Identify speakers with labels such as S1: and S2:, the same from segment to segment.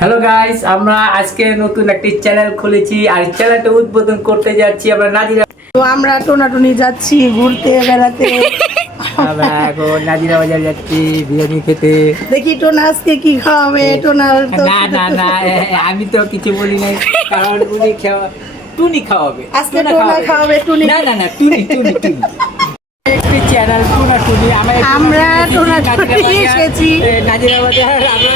S1: Hello guys আমরা আজকে নতুন একটি চ্যানেল খুলেছি আর চ্যানেলটা উদ্বোধন করতে যাচ্ছি আমরা নাজিরা
S2: তো আমরা টোনাটুনি যাচ্ছি ঘুরতে বেড়াতে।
S1: আমরা এখন নাজিরা বাজার যাচ্ছি বিরিয়ানি খেতে।
S2: দেখি টোনা আজকে কি খাওয়াবে টোনার
S1: না না না আমি তো কিছু বলি নাই কারণ উনি খাওয়া টুনি খাওয়াবে।
S2: আজকে টোনা খাওয়াবে। টুনি
S1: না না না টুনি টুনি টুনি। চ্যানেল টুনা টুনি আমরা
S2: আমরা টোনা টুনি এসেছি।
S1: নাজিরা বাজার আমরা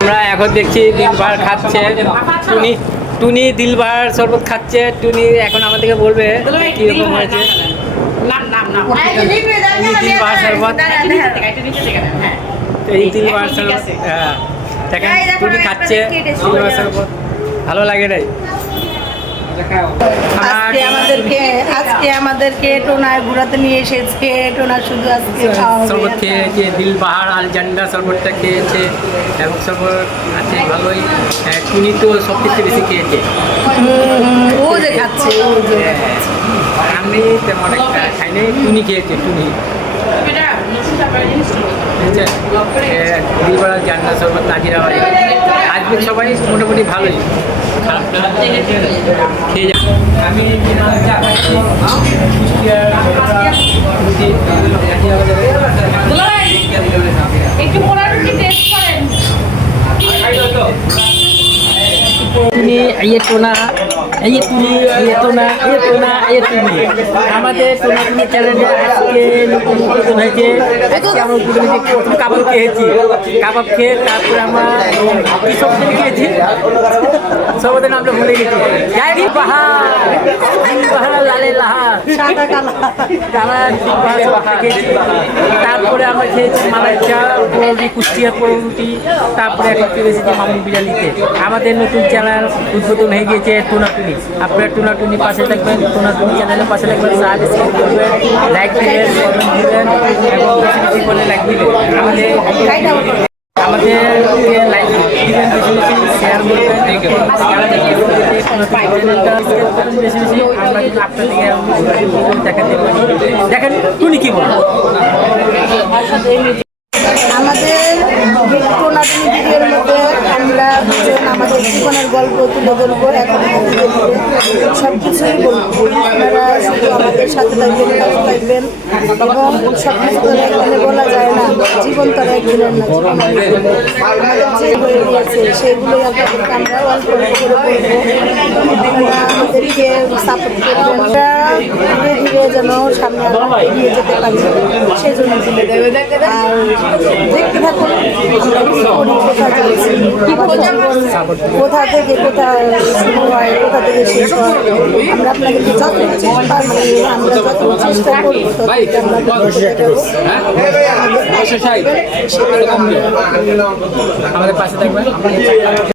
S1: আমরা এখন দেখছি দিলবার খাচ্ছে টুনি। টুনি দিলবার শরবত খাচ্ছে। টুনি এখন আমাদেরকে বলবে কীরকম হয়েছে। দিলবার শরবত। এই দিলবার শরবত। হ্যাঁ। দেখেন টুনি খাচ্ছে দিলবার শরবত। ভালো লাগে রে।
S2: আজকে আমাদেরকে আজকে আমাদেরকে টোনায় ঘোরাতে নিয়ে এসেছে। টোনা শুধু আজকে
S1: শরবত খেয়েছে দিলবাহার আল জান্ডা শরবতটা খেয়েছে এবং শরবত আছে ভালোই হ্যাঁ, টুনি তো সব থেকে বেশি খেয়েছে।
S2: ও যে খাচ্ছে
S1: আমি তেমন একটা টুনি খেয়েছে টুনি বুঝছে দিলবাড়া জান্না শরবত নাজিরা আজকে সবাই মোটামুটি ভালোই। আমি
S3: একটু পড়ার টেস্ট করেন
S1: ini ayatuna ayatuni ayatuna ayatuna ayatuni আমাদের টোনা টুনি চ্যানেলে আজকে উদ্বোধন হয়েছে। আজকে আমরা উদ্বোধন হয়েছে প্রথম কাবাব খেয়েছি। কাবাব খেয়ে তারপরে আমরা কি সব দিন খেয়েছি সবদিন আমরা ভুলে গেছি জয় দিল বাহার দিল বাহার লালে লাহার
S2: সাদা কালা
S1: তারা খেয়েছি, তারপরে আমরা খেয়েছি মালাই চা পরোটি, কুষ্টিয়া পরোটি, তারপরে এখন চলে এসেছি মামুন বিরিয়ানিতে। আমাদের নতুন চ্যানেল উদ্বোধন হয়ে গিয়েছে টুনাটুনি। আপনারা টুনাটুনি পাশে থাকবেন, টুনাটুনি চ্যানেলের পাশে থাকবেন সাবস্ক্রাইব করবেন লাইক দিবেন কমেন্ট দিবেন, এবং বেশি বেশি করে লাইক দিবেন। আমাদের আমাদের লাইক দিবেন, বেশি বেশি শেয়ার করবেন দেখেন টুনি কি বলব
S2: আমাদের টোনাটুনি ভিডিওর মধ্যে আমরা আমাদের জীবনের গল্প তুলে ধরবো, এখন সব কিছুই বলব। আপনারা শুধু আমাদের সাথে থাকবেন, পাশে থাকবেন এবং সব কিছু তো একদিনে বলা যায় না, জীবন তো একদিনের না আমাদের যে হয়ে গিয়েছে সেগুলোই আপনাদেরকে আমরা অল্প করে যেন সামনে যেতে পারি দেখতে থাকুন কোথায় কোথা থেকে কোথা শুরু হয় কোথা থেকে শেষ হয় চেষ্টা
S1: আমাদের পাশে থাকবেন